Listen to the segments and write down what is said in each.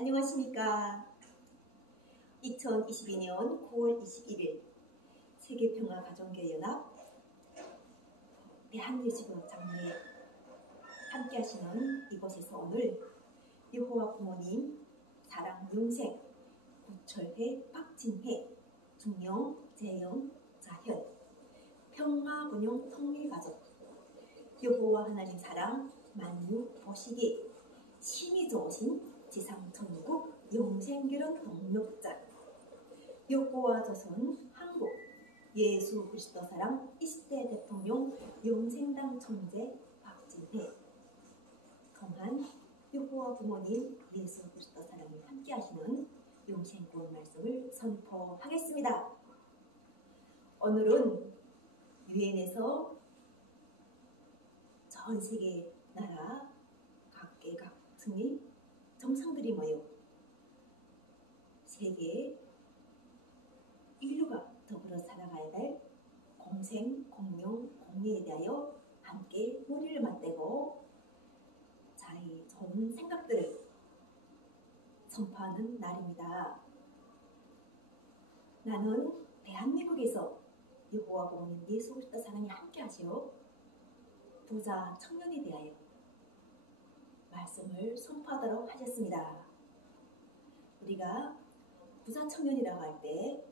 안녕하십니까. 2022년 9월 21일 세계평화가정교회연합 대한예수교 장로회 함께 하시는 이곳에서 오늘 여호와 부모님 사랑 영생 구철회 박진회 중령 재영 자현 평화운용 통일가족 여호와 하나님 사랑 만유 보시기 심히 좋으신 지상천국 영생결혼 동력자 여호와 조선 한국 예수 그리스도 사랑 20대 대통령 영생당 총재 박진회 동안 여호와 부모님 예수 그리스도 사랑이 함께 하시는 영생구원 말씀을 선포하겠습니다. 오늘은 유엔에서 전 세계 나라 각계각층의 정상들이 모여 세계 인류가 더불어 살아가야 될 공생, 공명, 공예에 대하여 함께 머리를 맞대고 자기 좋은 생각들을 선포하는 날입니다. 나는 대한민국에서 여호와 부모님 예수 그리스도 사랑이 함께 하시어 부자 청년에 대하여 말씀을 선포하도록 하셨습니다. 우리가 부자 청년이라고 할 때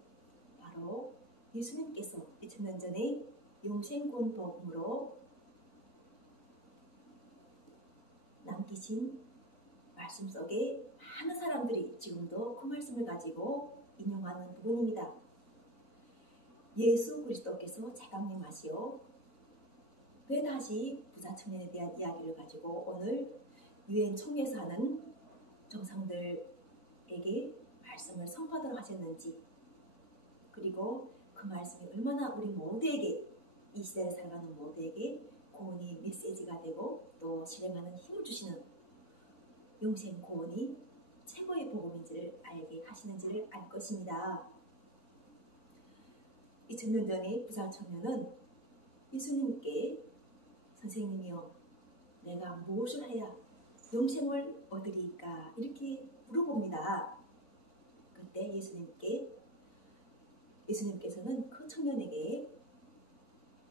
바로 예수님께서 2000년 전에 영생구원 복음으로 남기신 말씀 속에 많은 사람들이 지금도 그 말씀을 가지고 인용하는 부분입니다. 예수 그리스도께서 재강림하시어 왜 다시 부자 청년에 대한 이야기를 가지고 오늘 유엔 총회에서 하는 정상들에게 말씀을 선포하도록 하셨는지, 그리고 그 말씀이 얼마나 우리 모두에게, 이 시대를 살아가는 모두에게 구원이 메시지가 되고 또 실행하는 힘을 주시는 영생 구원이 최고의 복음인지를 알게 하시는지를 알 것입니다. 2000년 전에 부자 청년은 예수님께 선생님이여 내가 무엇을 해야 영생을 얻으리까 이렇게 물어봅니다. 그때 예수님께서는 그 청년에게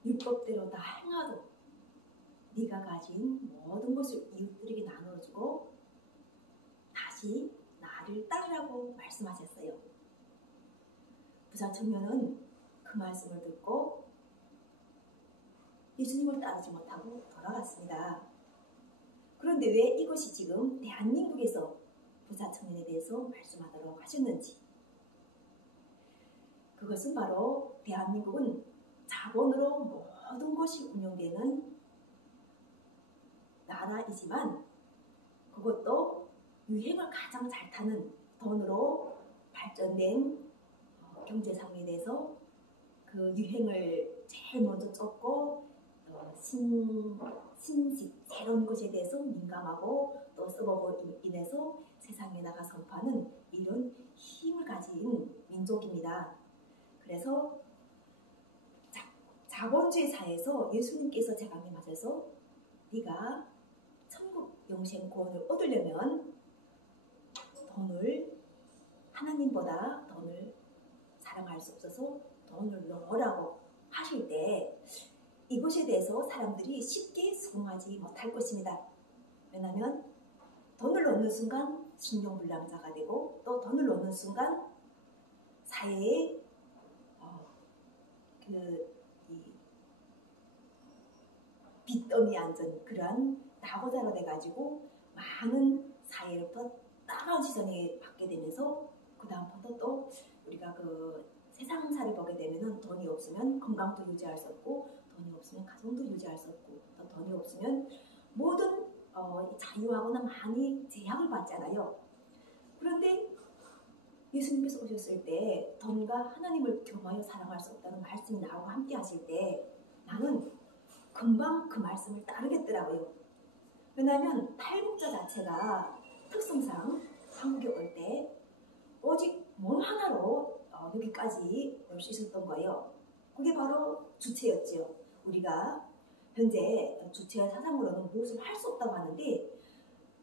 율법대로 다 행하도 네가 가진 모든 것을 이웃들에게 나눠주고 다시 나를 따르라고 말씀하셨어요. 부자 청년은 그 말씀을 듣고 예수님을 따르지 못하고 돌아갔습니다. 그런데 왜 이것이 지금 대한민국에서 부자 청년에 대해서 말씀하도록 하셨는지, 그것은 바로 대한민국은 자본으로 모든 것이 운영되는 나라이지만 그것도 유행을 가장 잘 타는 돈으로 발전된 경제상에 대해서 그 유행을 제일 먼저 쫓고 신식, 새로운 것에 대해서 민감하고 또 써보고 인해서 세상에 나가 선포하는 이런 힘을 가진 민족입니다. 그래서 자본주의 사회에서 예수님께서 재강림하셔서 네가 천국 영생 구원을 얻으려면 하나님보다 돈을 사랑할 수 없어서 돈을 넣으라고 하실 때 이것에 대해서 사람들이 쉽게 수긍하지 못할 것입니다. 왜냐하면 돈을 넣는 순간 신용불량자가 되고 또 돈을 넣는 순간 사회에 빚더미 앉은 그러한 낙오자가 돼가지고 많은 사회로부터 따가운 시선이 받게 되면서 그 다음부터 또 우리가 그 세상사를 보게 되면은 돈이 없으면 건강도 유지할 수 없고 돈이 없으면 가정도 유지할 수 없고 또 돈이 없으면 모든 자유하고는 많이 제약을 받잖아요. 그런데 예수님께서 오셨을 때 돈과 하나님을 겸하여 사랑할 수 없다는 말씀이 나하고 함께 하실 때 나는 금방 그 말씀을 따르겠더라고요. 왜냐하면 탈북자 자체가 특성상 한국에 올 때 오직 몸 하나로 여기까지 올 수 있었던 거예요. 그게 바로 주체였죠. 우리가 현재 주체와 사상으로는 무엇을 할 수 없다고 하는데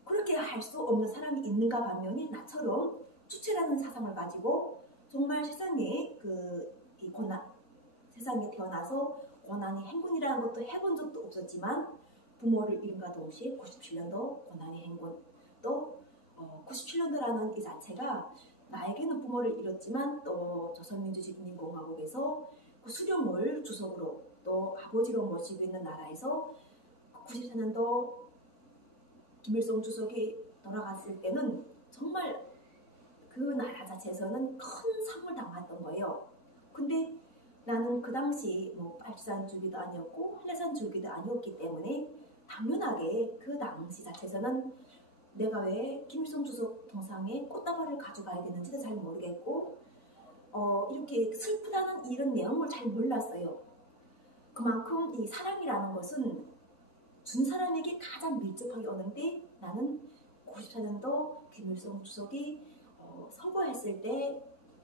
그렇게 할 수 없는 사람이 있는가 반면에 나처럼 주체라는 사상을 가지고 정말 세상에 이 고난, 세상에 태어나서 고난의 행군이라는 것도 해본 적도 없었지만 부모를 잃음과 동시에 97년도 고난의 행군, 또 97년도라는 이 자체가 나에게는 부모를 잃었지만 또 조선민주주의인민공화국에서 그 수령을 주석으로 또 아버지로 모시고 있는 나라에서 94년도 김일성 주석이 돌아갔을 때는 정말 그 나라 자체에서는 큰 상을 당했던 거예요. 근데 나는 그 당시 뭐 빨치산 줄기도 아니었고 한라산 줄기도 아니었기 때문에 당연하게 그 당시 자체에서는 내가 왜 김일성 주석 동상에 꽃다발을 가져가야 되는지도 잘 모르겠고 이렇게 슬프다는 이런 내용을 잘 몰랐어요. 그만큼 이 사랑이라는 것은 준 사람에게 가장 밀접하게 오는데 나는 94년도 김일성 주석이 서거했을 때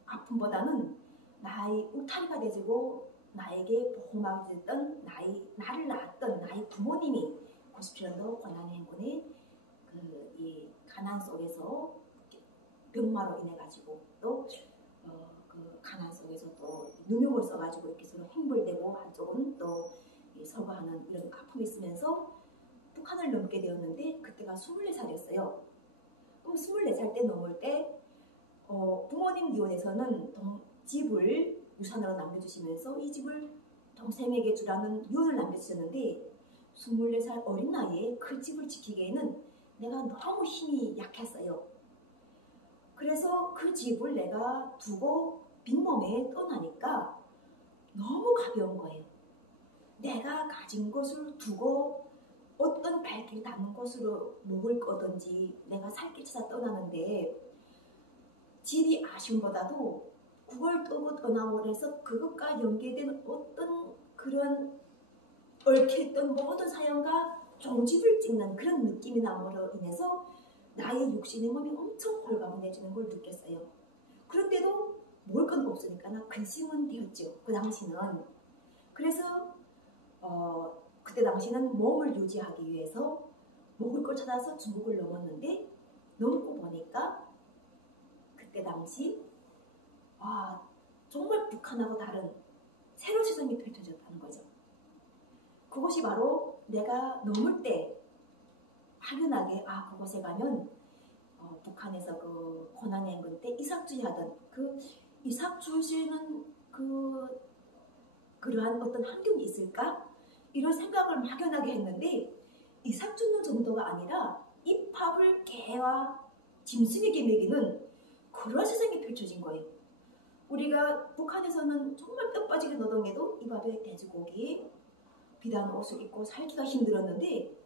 아픔보다는 나의 울타리가 되고 나에게 보호막이 됐던 나를 낳았던 나의 부모님이 97년도 고난의 행군에 이 가난 속에서 병마로 인해 가지고 또 그 가난 속에서 또 누명을 써가지고 이렇게 서로 행벌되고 한쪽은 또 서거하는 이런 아픔이 있으면서 북한을 넘게 되었는데 그때가 24살이었어요. 그럼 24살 때 넘을 때 부모님 이혼에서는 집을 유산으로 남겨주시면서 이 집을 동생에게 주라는 유언을 남겨주셨는데 24살 어린 나이에 그 집을 지키기에는 내가 너무 힘이 약했어요. 그래서 그 집을 내가 두고 빈몸에 떠나니까 너무 가벼운 거예요. 내가 가진 것을 두고 어떤 발길 닿는 곳으로 먹을 거든지 내가 살 길 찾아 떠나는데 집이 아쉬움보다도 그걸 두고 떠나버려서 그것과 연계된 어떤 그런 얽혀있던 모든 사연과 종집을 찍는 그런 느낌이 남으로 인해서 나의 육신의 몸이 엄청 홀가분해지는 걸 느꼈어요. 그런데도 먹을 건 없으니까 나 근심은 되었죠. 그 당시는. 그래서 그때 당시는 몸을 유지하기 위해서 먹을 걸 찾아서 중국을 넘었는데 넘고 보니까 그때 당시 정말 북한하고 다른 새로운 세상이 펼쳐졌다는 거죠. 그것이 바로 내가 넘을 때 확연하게 그곳에 가면 북한에서 그 고난의 행군 때 이삭주의 하던 그 이삭주의는 그러한 어떤 환경이 있을까? 이런 생각을 막연하게 했는데 이삭 줍는 정도가 아니라 입밥을 개와 짐승에게 먹이는 그런 세상이 펼쳐진 거예요. 우리가 북한에서는 정말 떡 빠지게 노동해도 이 밥에 돼지고기, 비단 옷을 입고 살기가 힘들었는데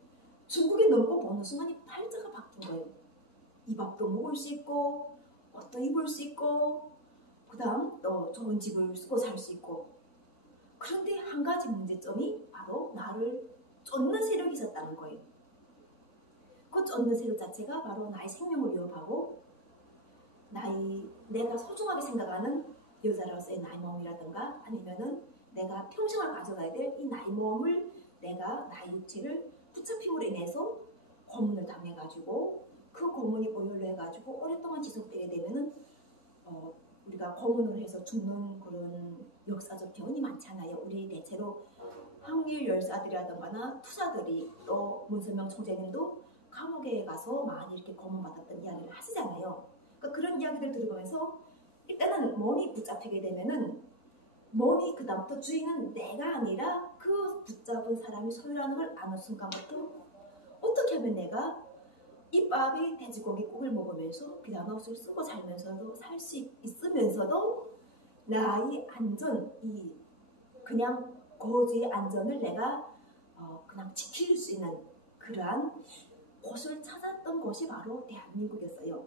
중국에 넘고 보는 순간에 팔자가 바뀐 거예요. 이 밥도 먹을 수 있고 옷도 입을 수 있고 그 다음 또 좋은 집을 쓰고 살 수 있고 그런데 한 가지 문제점이 바로 나를 쫓는 세력이 있었다는 거예요. 그 쫓는 세력 자체가 바로 나의 생명을 위협하고 내가 소중하게 생각하는 여자로서의 나의 몸이라든가 아니면은 내가 평생을 가져가야 될 이 나의 몸을 내가 나의 육체를 붙잡힘으로 인해서 고문을 당해가지고 그 고문이 오열해가지고 오랫동안 지속되게 되면은 우리가 고문을 해서 죽는 그런 역사적 경험이 많잖아요. 우리 대체로 항일 열사들이라든가 투사들이 또 문선명 총재님도 감옥에 가서 많이 이렇게 고문받았던 이야기를 하시잖아요. 그러니까 그런 이야기들 들어보면서 일단은 몸이 붙잡히게 되면은 몸이 그다음부터 주인은 내가 아니라 그 붙잡은 사람이 소유라는 걸 아는 순간부터 어떻게 하면 내가 이 밥이 돼지고기국을 먹으면서 비단 옷을 쓰고 살면서도 살 수 있으면서도 나의 안전, 그냥 거주의 안전을 내가 그냥 지킬 수 있는 그러한 곳을 찾았던 것이 바로 대한민국이었어요.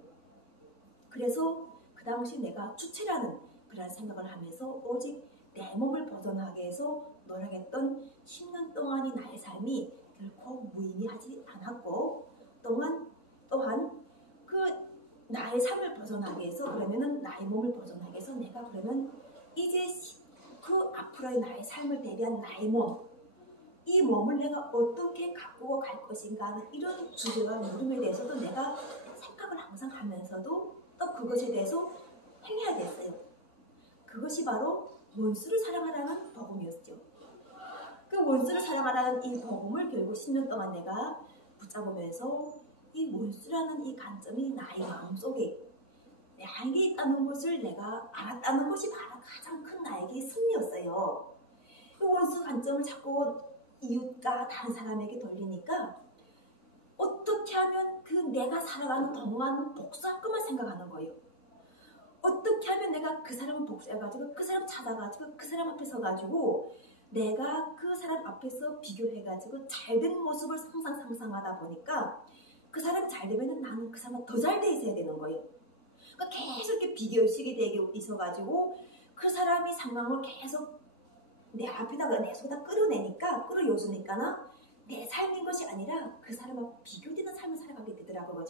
그래서 그 당시 내가 주체라는 그런 생각을 하면서 오직 내 몸을 보존하기 위해서 노력했던 10년 동안의 나의 삶이 결코 무의미하지 않았고 또한 그 나의 삶을 보존하기 위해서 그러면은 나의 몸을 보존하기 위해서 내가 그러면 이제 그 앞으로의 나의 삶을 대비한 나의 몸 이 몸을 내가 어떻게 가꾸어 갈 것인가 하는 이런 주제와 물음에 대해서도 내가 생각을 항상 하면서도 또 그것에 대해서 행해야 됐어요. 그것이 바로 원수를 사랑하라는 복음이었죠. 그 원수를 사랑하라는 이 복음을 결국 10년 동안 내가 붙잡으면서 이 원수라는 이 관점이 나의 마음속에 나에게 있다는 것을 내가 알았다는 것이 바로 가장 큰 나에게 승리였어요. 그 원수 관점을 자꾸 이웃과 다른 사람에게 돌리니까 어떻게 하면 그 내가 살아가는 동안 복수할 것만 생각하는 거예요. 어떻게 하면 내가 그 사람을 복수해가지고 그 사람 찾아가지고 그 사람 앞에 서가지고 내가 그 사람 앞에서 비교해가지고 잘된 모습을 상상하다 보니까 그 사람이 잘 되면 나는 그 사람은 더 잘 돼 있어야 되는 거예요. 그러니까 계속 이렇게 비교의식이 되게 있어가지고 그 사람이 상황을 계속 내 앞에다가 내 속에다 끌어요주니까 내 삶인 것이 아니라 그 사람하고 비교되는 삶을 살아가게 되더라고요.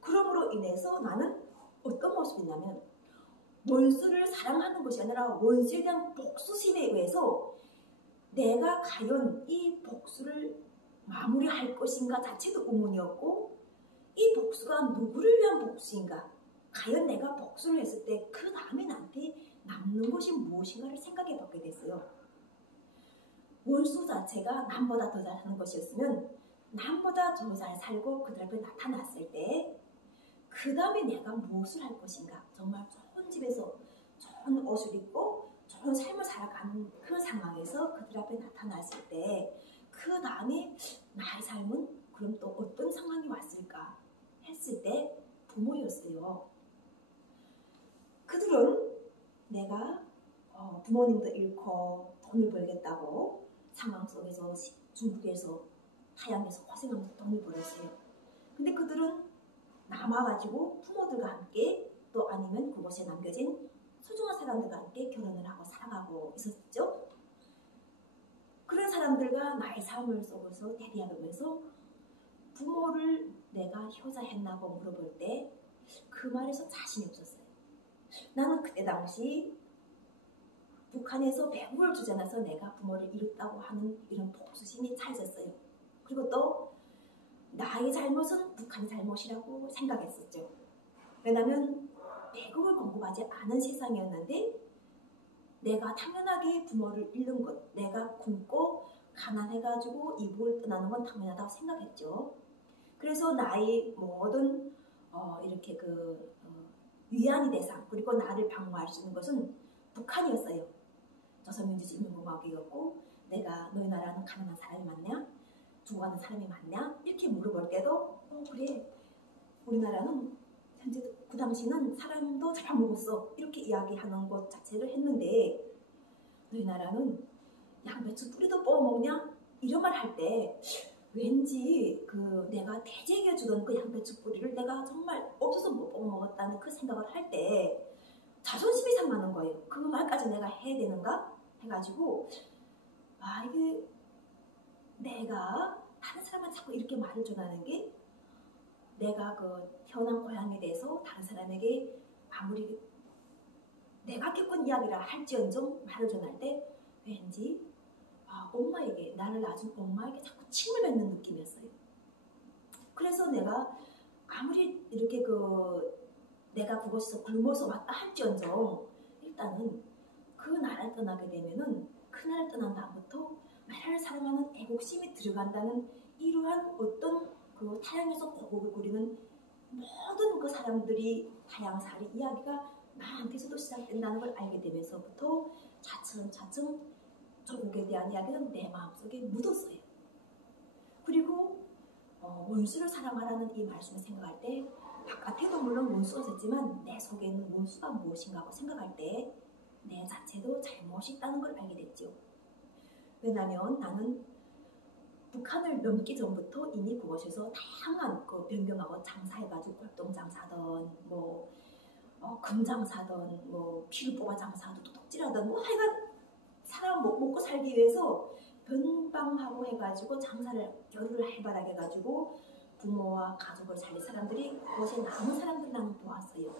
그러므로 인해서 나는 어떤 모습이냐면 원수를 사랑하는 것이 아니라 원수에 대한 복수심에 의해서 내가 과연 이 복수를 마무리할 것인가 자체도 의문이었고 이 복수가 누구를 위한 복수인가 과연 내가 복수를 했을 때 그 다음에 나한테 남는 것이 무엇인가를 생각해 보게 됐어요. 원수 자체가 남보다 더 잘하는 것이었으면 남보다 더 잘 살고 그들 앞에 나타났을 때 그 다음에 내가 무엇을 할 것인가 정말 좋은 집에서 좋은 옷을 입고 좋은 삶을 살아가는 그 상황에서 그들 앞에 나타났을 때 그 다음에 나의 삶은 그럼 또 어떤 상황이 왔을까 했을 때 부모였어요. 그들은 내가 부모님도 잃고 돈을 벌겠다고 상황 속에서 중국에서 타양에서 고생하면서 돈을 벌었어요. 근데 그들은 남아가지고 부모들과 함께 또 아니면 그곳에 남겨진 소중한 사람들과 함께 결혼을 하고 살아가고 있었죠. 그런 사람들과 나의 삶을 속에서 대비하면서 부모를 내가 효자했나고 물어볼 때 그 말에서 자신이 없었어요. 나는 그때 당시 북한에서 배국을 주장해서 내가 부모를 잃었다고 하는 이런 복수심이 차있었어요. 그리고 또 나의 잘못은 북한의 잘못이라고 생각했었죠. 왜냐하면 배국을 공부하지 않은 세상이었는데 내가 당연하게 부모를 잃는 것, 내가 굶고 가난해가지고 이북을 떠나는 건 당연하다고 생각했죠. 그래서 나의 모든 이렇게 위안의 대상 그리고 나를 방어할 수 있는 것은 북한이었어요. 조선민주주의인민공화국이었고 내가 너희 나라는 가난한 사람이 많냐? 죽어가는 사람이 많냐? 이렇게 물어볼 때도 그래 우리나라는 현재 그 당시는 사람도 잘 먹었어 이렇게 이야기하는 것 자체를 했는데 너희 나라는 양배추 뿌리도 뽑아먹냐? 이런 말 할 때 왠지 내가 대제기에 주던 그 양배추 뿌리를 내가 정말 없어서 못 뽑아먹었다는 그 생각을 할 때 자존심이 상하는 거예요. 그 말까지 내가 해야 되는가? 해가지고 이게 내가 다른 사람한테 자꾸 이렇게 말을 전하는 게 내가 태어난 고향에 대해서 다른 사람에게 아무리 내가 겪은 이야기라 할지언정 말을 전할 때 왠지 엄마에게 나를 낳아준 엄마에게 자꾸 침을 뱉는 느낌이었어요. 그래서 내가 아무리 이렇게 내가 그곳에서 굶어서 왔다 할지언정 일단은 그 나라를 떠나게 되면은 그 나라를 떠난 다음부터 나라를 사랑하는 애국심이 들어간다는 이러한 어떤 타양에서 고국을 꾸리는 모든 그 사람들이 타양살이 이야기가 나한테서도 시작된다는 걸 알게 되면서부터 차츰차츰 조국에 대한 이야기는 내 마음속에 묻었어요. 그리고 원수를 사랑하라는 이 말씀을 생각할 때 바깥에도 물론 원수가 있었지만 내 속에 있는 원수가 무엇인가 하고 생각할 때 내 자체도 잘못이 있다는 걸 알게 됐죠. 왜냐하면 나는 북한을 넘기 전부터 이미 그곳에서 다양한 변경하고 장사해가지고 골동장사든 금장사든 피를 뽑아 장사하든 도둑질하든 하여간 사람 먹고 살기 위해서 변방하고 해가지고 장사를 겨루를 해바라게 해가지고 부모와 가족을 살린 사람들이 그곳에 남은 사람들 나는 보았어요.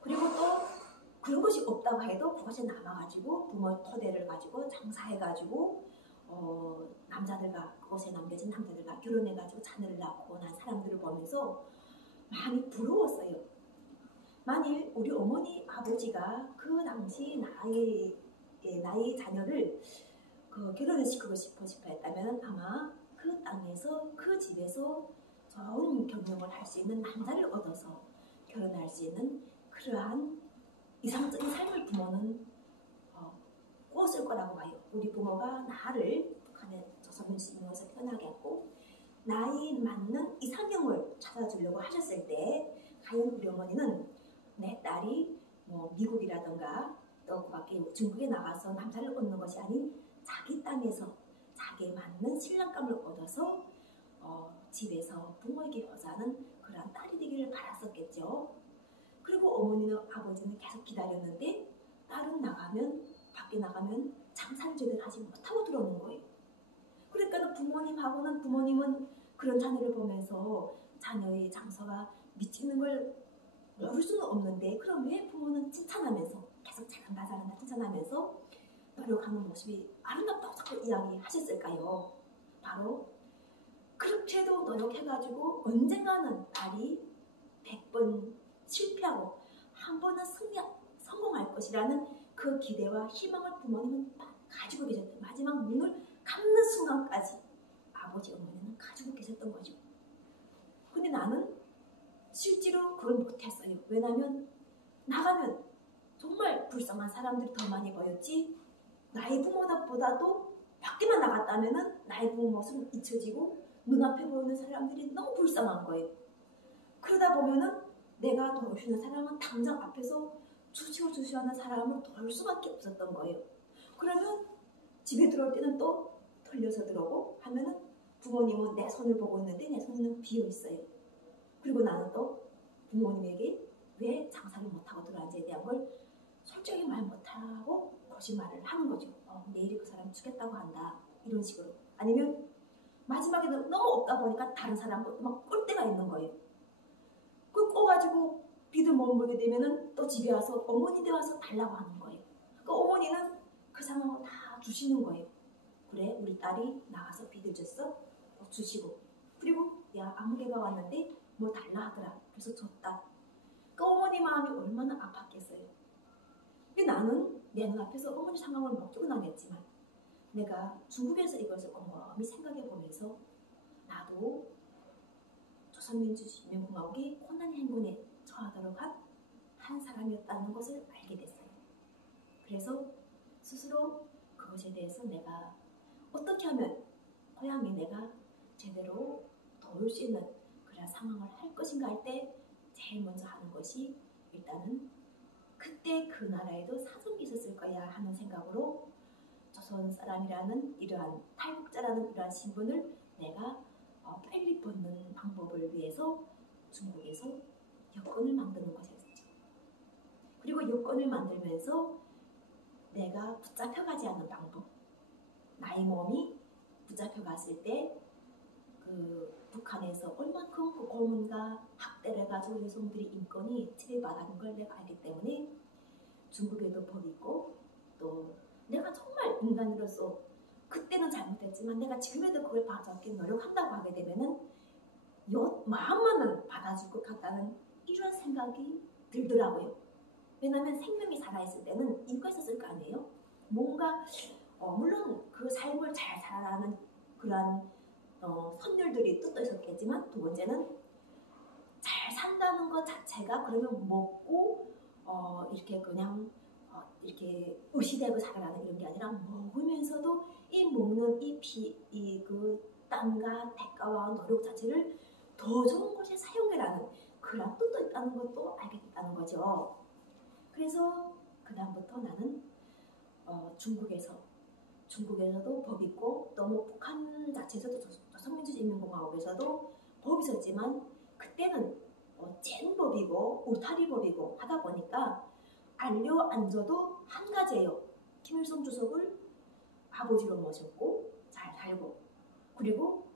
그리고 또 그런 것이 없다고 해도 그것에 남아가지고 부모의 토대를 가지고 장사해가지고 남자들과 그곳에 남겨진 남자들과 결혼해가지고 자녀를 낳고 난 사람들을 보면서 많이 부러웠어요. 만일 우리 어머니 아버지가 그 당시 나의 자녀를 결혼을 시키고 싶어 했다면 아마 그 땅에서 그 집에서 좋은 경력을 할 수 있는 남자를 얻어서 결혼할 수 있는 그러한 이상적인 삶을 부모는 꾸었을 거라고 봐요. 우리 부모가 나를 북한의 조선민주주의에서 편하게 했고 나이 맞는 이상형을 찾아주려고 하셨을 때 과연 우리 어머니는 내 딸이 미국이라든가 또 그 밖에 중국에 나가서 남자를 얻는 것이 아닌 자기 땅에서 자기에 맞는 신랑감을 얻어서 집에서 부모에게 효자는 그런 딸이 되기를 바랐었겠죠. 그리고 어머니는 아버지는 계속 기다렸는데 딸은 밖에 나가면 장사를 제대로 하지 못하고 들어오는 거예요. 그러니까 부모님은 그런 자녀를 보면서 자녀의 장서가 미치는 걸 모를 수는 없는데 그럼 왜 부모는 칭찬하면서 계속 잘한다 칭찬하면서 노력하는 모습이 아름답다고 자꾸 이야기하셨을까요? 바로 그렇게도 노력해가지고 언젠가는 딸이 100번 실패하고 한 번은 성공할 것이라는 그 기대와 희망을 부모님은 가지고 계셨대요. 마지막 눈을 감는 순간까지 아버지 어머니는 가지고 계셨던 거죠. 근데 나는 실제로 그걸 못했어요. 왜냐하면 나가면 정말 불쌍한 사람들이 더 많이 보였지 나의 부모보다도 밖에만 나갔다면 나의 부모 모습은 잊혀지고 눈앞에 보이는 사람들이 너무 불쌍한 거예요. 그러다 보면은 내가 도울 수 있는 사람은 당장 앞에서 주시하는 사람을 도울 수밖에 없었던 거예요. 그러면 집에 들어올 때는 또 털려서 들어오고 하면은 부모님은 내 손을 보고 있는데 내 손은 비어 있어요. 그리고 나는 또 부모님에게 왜 장사를 못하고 들어왔는지에 대한 걸 솔직히 말 못하고 거짓말을 하는 거죠. 내일이 그 사람 죽겠다고 한다. 이런 식으로. 아니면 마지막에는 너무 없다 보니까 다른 사람도 막 꿀 때가 있는 거예요. 그걸 꺼가지고 비도 못 물게 되면은 또 집에 와서 어머니한테 와서 달라고 하는 거예요. 그 어머니는 그 상황을 다 주시는 거예요. 그래 우리 딸이 나가서 비를 줬어? 주시고 그리고 야 아무개가 왔는데 뭐 달라 하더라. 그래서 줬다. 그 어머니 마음이 얼마나 아팠겠어요. 근데 나는 내 눈앞에서 어머니 상황을 못 드러나겠지만 내가 중국에서 이것을 곰곰이 생각해 보면서 나도 조선민주주의인민공화국이 고난의 행군에 처하도록 한 사람이었다는 것을 알게 됐어요. 그래서 스스로 그것에 대해서 내가 어떻게 하면 고향에 내가 제대로 도울 수 있는 그런 상황을 할 것인가 할 때 제일 먼저 하는 것이 일단은 그때 그 나라에도 사성이 있었을 거야 하는 생각으로 조선 사람이라는 이러한 탈북자라는 이러한 신분을 내가 빨리 벗는 방법을 위해서 중국에서 여권을 만드는 것이었죠. 그리고 여권을 만들면서 내가 붙잡혀가지 않는 방법, 나의 몸이 붙잡혀갔을 때 그 북한에서 얼만큼 그 고문과 학대를 해가지고 여성들의 인권이 침해받는 걸 내가 알기 때문에 중국에도 법이 있고 또 내가 정말 인간으로서 그때는 잘못했지만 내가 지금에도 그걸 받아주기 노력한다고 하게 되면은 마음만은 받아줄 것 같다는 이런 생각이 들더라고요. 왜냐하면 생명이 살아있을 때는 이유가 있었을 거 아니에요. 뭔가 물론 그 삶을 잘 살아가는 그런 선율들이 뜻도 있었겠지만 두 번째는 잘 산다는 것 자체가 그러면 먹고 이렇게 그냥 이렇게 의시되고 살아가는 이런 게 아니라 먹으면서도 이 먹는 그 땀과 대가와 노력 자체를 더 좋은 곳에 사용해라는 그런 뜻도 있다는 것도 알게 됐다는 거죠. 그래서 그 다음부터 나는 중국에서도 법이 있고 또 북한 자체에서도 조선민주주의인민공화국에서도 법이 있었지만 그때는 젠법이고 울타리법이고 하다 보니까 앉아도 한 가지예요. 김일성 주석을 아버지로 모셨고 잘 살고 그리고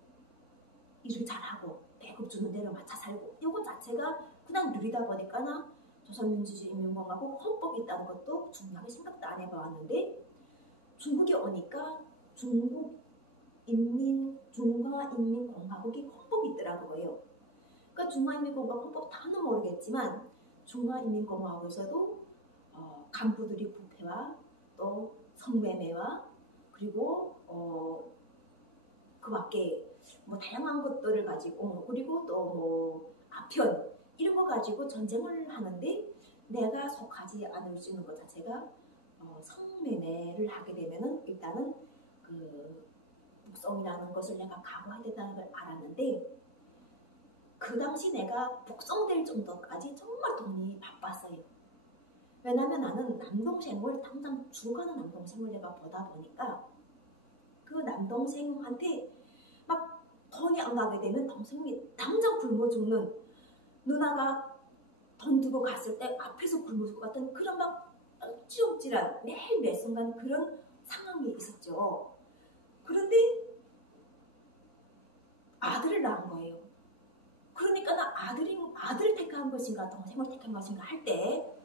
일을 잘하고 배급 주는 대로 맞춰 살고 이거 자체가 그냥 누리다 보니까 조선민주주의인민공화국 헌법이 있다는 것도 중요하게 생각도 안 해봤는데 중국에 오니까 중국 중화인민공화국이 헌법이 있더라고요. 그러니까 중화인민공화국 헌법 다는 모르겠지만 중화인민공화국에서도 간부들이 부패와 또 성매매와 그리고 그 밖에 뭐 다양한 것들을 가지고 그리고 또 뭐 아편 이런 거 가지고 전쟁을 하는데 내가 속하지 않을 수 있는 것 자체가 성매매를 하게 되면은 일단은 그 북송이라는 것을 내가 각오해야 된다는 걸 알았는데 그 당시 내가 북송될 정도까지 정말 돈이 바빴어요. 왜냐면 나는 남동생을 당장 죽어가는 남동생을 내가 보다 보니까 그 남동생한테 막 돈이 안 가게 되면 동생이 당장 굶어 죽는 누나가 돈 두고 갔을 때 앞에서 굶어 죽을 것 같은 그런 막 억지억지란 매일 매 순간 그런 상황이 있었죠. 그런데 아들을 낳은 거예요. 그러니까 나 아들을 택한 것인가 동생을 택한 것인가 할 때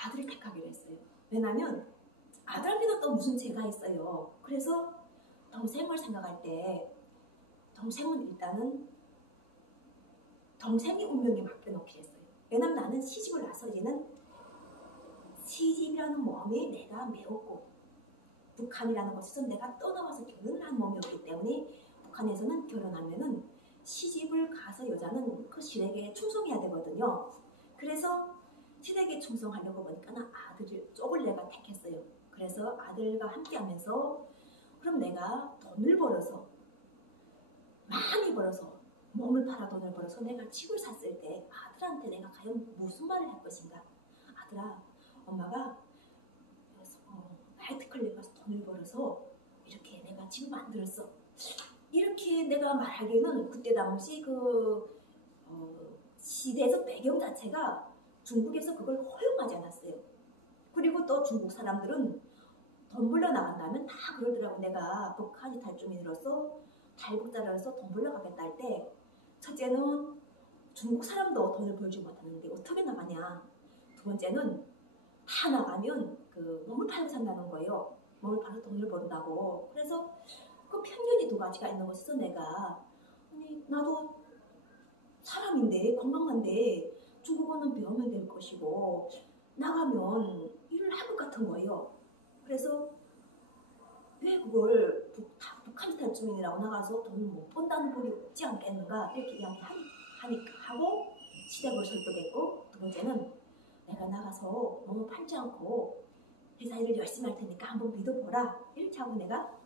아들을 택하기로 했어요. 왜냐면 아들한테는 또 무슨 죄가 있어요. 그래서 동생을 생각할 때 동생은 일단은 동생의 운명에 맡겨놓기로 했어요. 왜냐면 나는 시집을 나서 이제는 시집이라는 몸이 내가 메웠고 북한이라는 곳에서 내가 떠나와서 결혼을 한 몸이었기 때문에 북한에서는 결혼하면은 시집을 가서 여자는 그 시댁에 충성해야 되거든요. 그래서 시댁에 충성하려고 보니까 아들 쪽을 내가 택했어요. 그래서 아들과 함께 하면서 그럼 내가 돈을 벌어서 많이 벌어서 몸을 팔아 돈을 벌어서 내가 집을 샀을 때 아들한테 내가 과연 무슨 말을 할 것인가. 아들아, 엄마가 나이트클럽 가서 돈을 벌어서 이렇게 내가 집을 만들었어. 이렇게 내가 말하기에는 그때 당시 시대에서 배경 자체가 중국에서 그걸 허용하지 않았어요. 그리고 또 중국 사람들은 돈 벌러 나간다면 다 그러더라고. 내가 북한이 탈주민으로서 탈북자로서 돈 벌러 가겠다 할 때 첫째는 중국 사람도 돈을 벌지 못하는데 어떻게 나가냐. 두 번째는 다 나가면 그 몸을 팔고 산다는 거예요. 몸을 팔아서 돈을 번다고. 그래서 그 편견이 두 가지가 있는 것에서 내가 아니 나도 사람인데 건강한데 중국어는 배우면 될 것이고 나가면 일을 할 것 같은 거예요. 그래서 왜 그걸 북한 탈주민이라고 나가서 돈을 못 번다는 법이 없지 않겠는가 이렇게 이야기하고 시댁을 설득했고 두 번째는 내가 나가서 너무 팔지 않고 회사 일을 열심히 할 테니까 한번 믿어보라 이렇게 하고 내가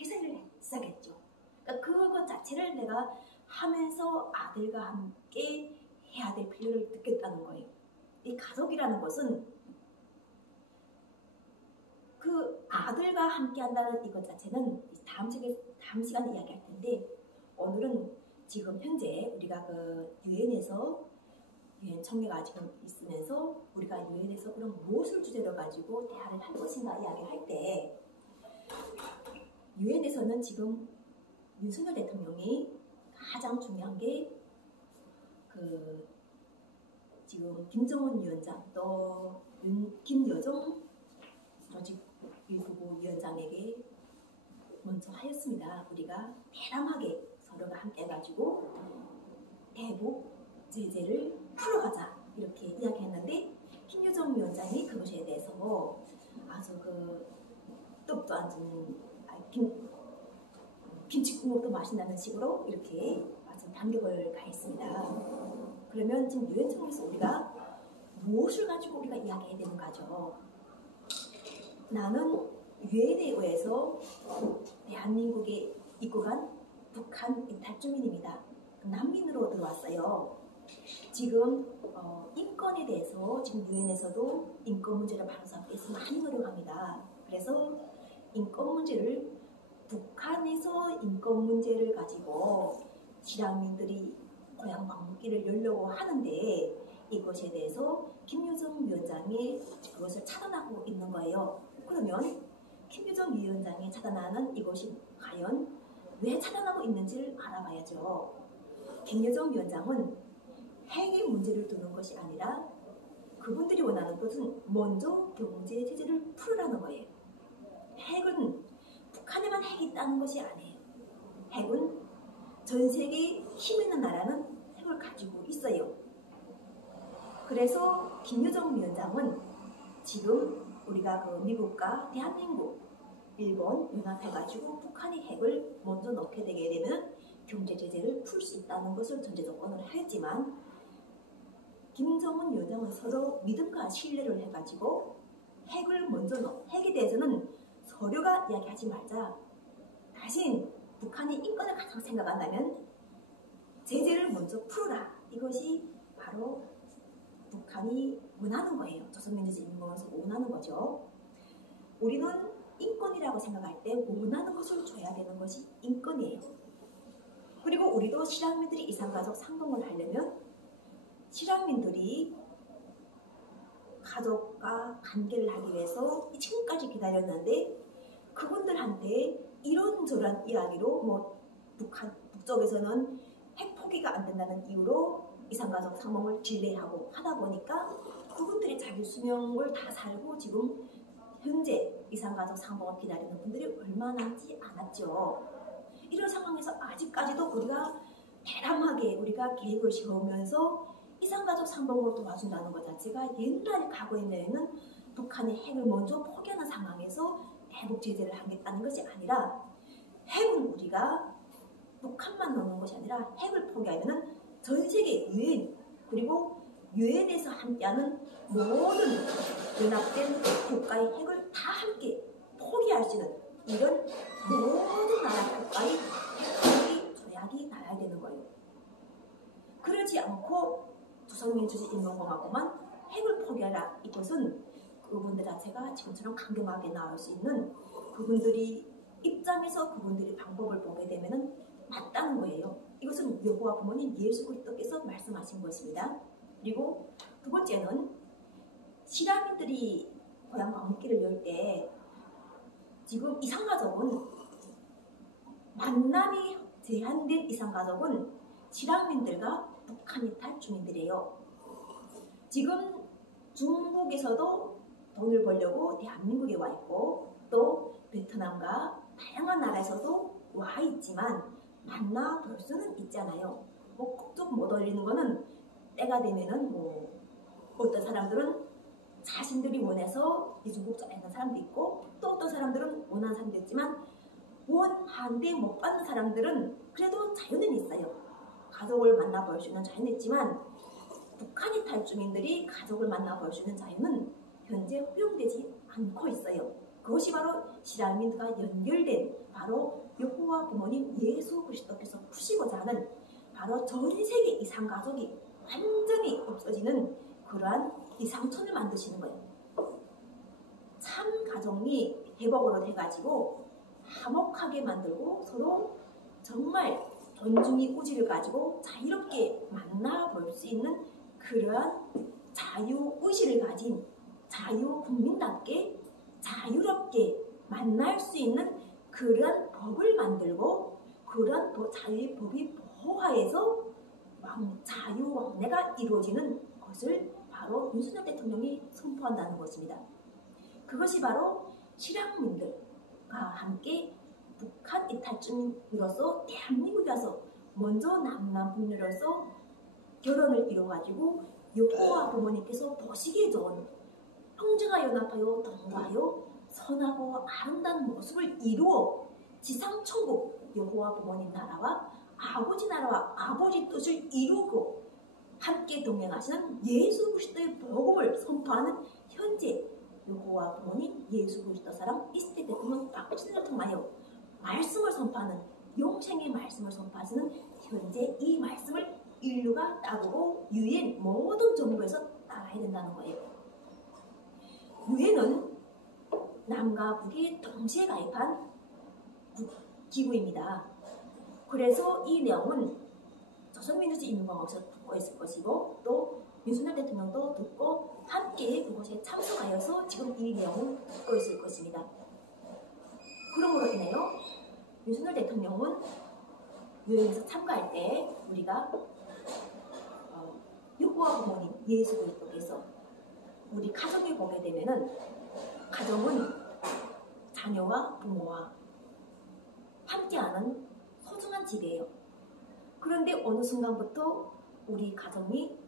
회사 일을 시작했죠. 그러니까 그것 자체를 내가 하면서 아들과 함께 해야 될 필요를 느꼈다는 거예요. 이 가족이라는 것은 그 아들과 함께 한다는 이것 자체는 다음 시간에 이야기할 텐데 오늘은 지금 현재 우리가 그 유엔에서 유엔 총회가 지금 있으면서 우리가 유엔에서 그럼 무엇을 주제로 가지고 대화를 할 것인가 이야기를 할 때 유엔에서는 지금 윤석열 대통령이 가장 중요한 게 그 지금 김정은 위원장 또 김여정 조직일부부 위원장에게 먼저 하였습니다. 우리가 대담하게 서로가 함께 해가지고 대북 제재를 풀어가자 이렇게 이야기했는데 김여정 위원장이 그것에 대해서 아주 그 떡도 안 주는 김치국물도 맛있다는 식으로 이렇게 아주 반격을 가했습니다. 그러면 지금 유엔 총회에서 우리가 무엇을 가지고 우리가 이야기해야 되는가죠? 나는 유엔에 의해서 대한민국에 입국한 북한 탈주민입니다. 난민으로 들어왔어요. 지금 인권에 대해서 지금 유엔에서도 인권 문제를 바로잡기 위해서 많이 노력합니다. 그래서 인권 문제를 북한에서 인권 문제를 가지고 실향민들이 고향 방문길을 열려고 하는데 이것에 대해서 김여정 위원장이 그것을 차단하고 있는 거예요. 그러면 김여정 위원장이 차단하는 이것이 과연 왜 차단하고 있는지를 알아봐야죠. 김여정 위원장은 핵의 문제를 두는 것이 아니라 그분들이 원하는 것은 먼저 경제 제재를 풀으라는 거예요. 핵은 북한에만 핵이 있다는 것이 아니에요. 핵은 전 세계 힘 있는 나라는 핵을 가지고 있어요. 그래서 김여정 위원장은 지금 우리가 그 미국과 대한민국, 일본 연합해가지고 북한이 핵을 먼저 넣게 되게 되면 경제 제재를 풀 수 있다는 것을 전제 조건을 하였지만, 김정은 위원장은 서로 믿음과 신뢰를 해가지고 핵을 먼저 넣어. 핵에 대해서는 서류가 이야기하지 말자. 대신 북한이 인권을 가장 생각한다면 제재를 먼저 풀어라. 이것이 바로 북한이 원하는 거예요. 조선민주주의인민공화국에서 원하는 거죠. 우리는 인권이라고 생각할 때 원하는 것을 줘야 되는 것이 인권이에요. 그리고 우리도 실향민들이 이산가족 상봉을 하려면 실향민들이 가족과 관계를 하기 위해서 지금까지 기다렸는데, 그분들한테 이런저런 이야기로 북쪽에서는 핵 포기가 안 된다는 이유로 이산가족 상봉을 딜레이하고 하다 보니까 그분들이 자기 수명을 다 살고 지금 현재 이산가족 상봉을 기다리는 분들이 얼마 남지 않았죠. 이런 상황에서 아직까지도 우리가 대담하게 우리가 계획을 세우면서 이산가족 상봉을 도와준다는 것 자체가 옛날 과거에는 북한의 핵을 먼저 포기하는 상황에서 대북 제재를 하겠다는 것이 아니라, 핵은 우리가 북한만 넣는 것이 아니라 핵을 포기하면 전 세계 유엔, 그리고 유엔에서 함께하는 모든 연합된 국가의 핵을 다 함께 포기할 수 있는 이런 모든 나라 국가의 핵 조약이 나와야 되는 거예요. 그러지 않고 조선민주주의인민공화국만 핵을 포기하라. 이것은 그분들 자체가 지금처럼 강경하게 나올 수 있는 그분들이 입장에서 그분들이 방법을 보게 되면 맞다는 거예요. 이것은 여호와 부모님 예수 그리스도께서 말씀하신 것입니다. 그리고 두 번째는 실향민들이 고향 방문길을 열 때 지금 이산가족은 만남이 제한된 이산가족은 실향민들과 북한 이탈 주민들이에요. 지금 중국에서도 돈을 벌려고 대한민국에 와 있고, 또 베트남과 다양한 나라에서도 와 있지만 만나볼 수는 있잖아요. 꼭 못 올리는 거는 때가 되면은 어떤 사람들은 자신들이 원해서 이중국적에 있는 사람도 있고, 또 어떤 사람들은 원하는 사람도 있지만 원한데 못 받는 사람들은 그래도 자유는 있어요. 가족을 만나볼 수 있는 자유는 있지만 북한 이탈 주민들이 가족을 만나볼 수 있는 자유는 현재 허용되지 않고 있어요. 그것이 바로 실향민들과 연결된 바로 여호와 부모님 예수 그리스도께서 푸시고자 하는 바로 전 세계 이산가족이 완전히 없어지는 그러한 이상촌을 만드시는 거예요. 참 가정이 회복으로 돼가지고 화목하게 만들고 서로 정말 존중의 의지를 가지고 자유롭게 만나볼 수 있는 그러한 자유의식을 가진 자유국민답게 자유롭게 만날 수 있는 그러한 법을 만들고, 그러한 자유의 법이 보호하에서 자유왕래가 이루어지는 것을 바로 윤석열 대통령이 선포한다는 것입니다. 그것이 바로 실향민들과 함께 북한 이탈주민으로서 대한민국에 와서 먼저 남남북녀로서 결혼을 이뤄가지고 여호와 부모님께서 보시기에 좋은 형제가 연합하여 동거하여 선하고 아름다운 모습을 이루어 지상천국 여호와 부모님 나라와 아버지 나라와 아버지 뜻을 이루고 함께 동행하시는 예수 그리스도의 복음을 선포하는 현재 여호와 부모님 예수 그리스도 사랑 20대 대통령 박진을 통하여 말씀을 선포하는 영생의 말씀을 선포하시는 현재 이 말씀을 인류가 따르고 유엔 모든 정부에서 따라야 된다는 거예요. 유엔은 남과 북이 동시에 가입한 기구입니다. 그래서 이 내용은 조선민주주의인민공화국에서 듣고 있을 것이고, 또 윤석열 대통령도 듣고 함께 그곳에 참석하여서 지금 이 내용을 듣고 있을 것입니다. 그러므로 인하여 윤석열 대통령은 유엔에서 참가할 때 우리가 여호와 부모님 예수 그리스도께서 우리 가족을 보게 되면은 가정은 자녀와 부모와 함께하는 소중한 집이에요. 그런데 어느 순간부터 우리 가정이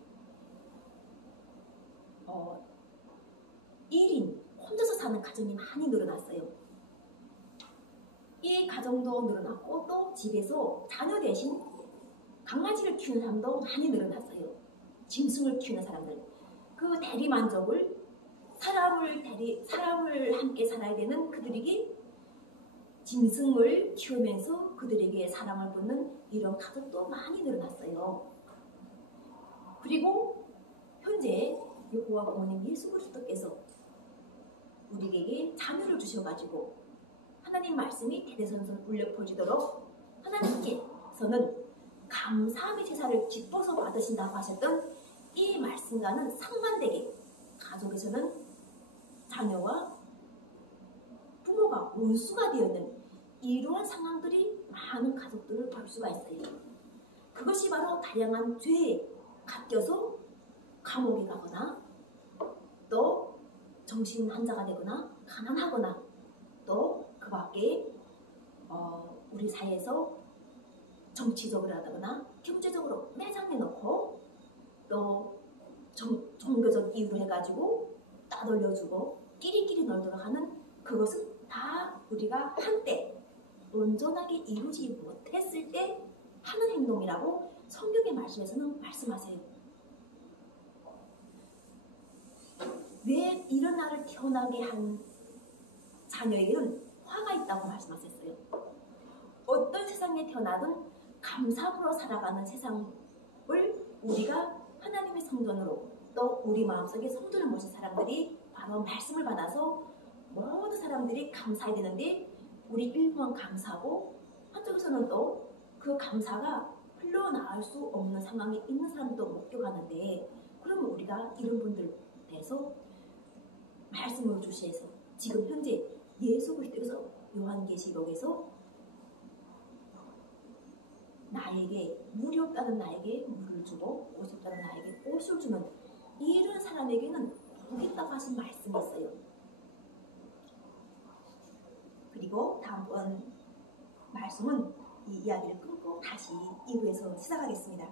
1인 혼자서 사는 가정이 많이 늘어났어요. 이 가정도 늘어났고 또 집에서 자녀 대신 강아지를 키우는 사람도 많이 늘어났어요. 짐승을 키우는 사람들. 그 대리만족을 사람을 함께 살아야 되는 그들에게 짐승을 키우면서 그들에게 사랑을 붓는 이런 가족도 많이 늘어났어요. 그리고 현재 여호와 부모님 예수 그리스도께서 우리에게 자녀를 주셔가지고 하나님 말씀이 대대손손 울려 퍼지도록 하나님께서는 감사함의 제사를 기뻐서 받으신다고 하셨던 이 말씀과는 상반되게 가족에서는 자녀와 부모가 원수가 되어 있는 이러한 상황들이 많은 가족들을 볼 수가 있어요. 그것이 바로 다양한 죄에 갇혀서 감옥에 가거나 또 정신 환자가 되거나 가난하거나 또 그 밖에 우리 사회에서 정치적으로 하거나 경제적으로 매장해 놓고 또 종교적 이유로 해가지고 따돌려주고 끼리끼리 놀도록 하는 그것은 다 우리가 한때 온전하게 이루지 못했을 때 하는 행동이라고 성경의 말씀에서는 말씀하세요. 왜 이런 날을 태어나게 한 자녀에게는 화가 있다고 말씀하셨어요. 어떤 세상에 태어나든 감사함으로 살아가는 세상을 우리가 하나님의 성전으로 또 우리 마음속에 성전을 모신 사람들이 바로 말씀을 받아서 모든 사람들이 감사해야 되는데 우리 일부만 감사하고 한쪽에서는 또 그 감사가 흘러나올 수 없는 상황에 있는 사람도 목격하는데 그러면 우리가 이런 분들 대해서 말씀을 주시해서 지금 현재 예수 그리스도께서 요한계시록에서 나에게 물이 없다는 나에게 물을 주고 옷이 없다는 나에게 옷을 주는 이런 사람에게는 복이 있다고 하신 말씀이 있어요. 그리고 다음번 말씀은 이 이야기를 끊고 다시 2부에서 시작하겠습니다.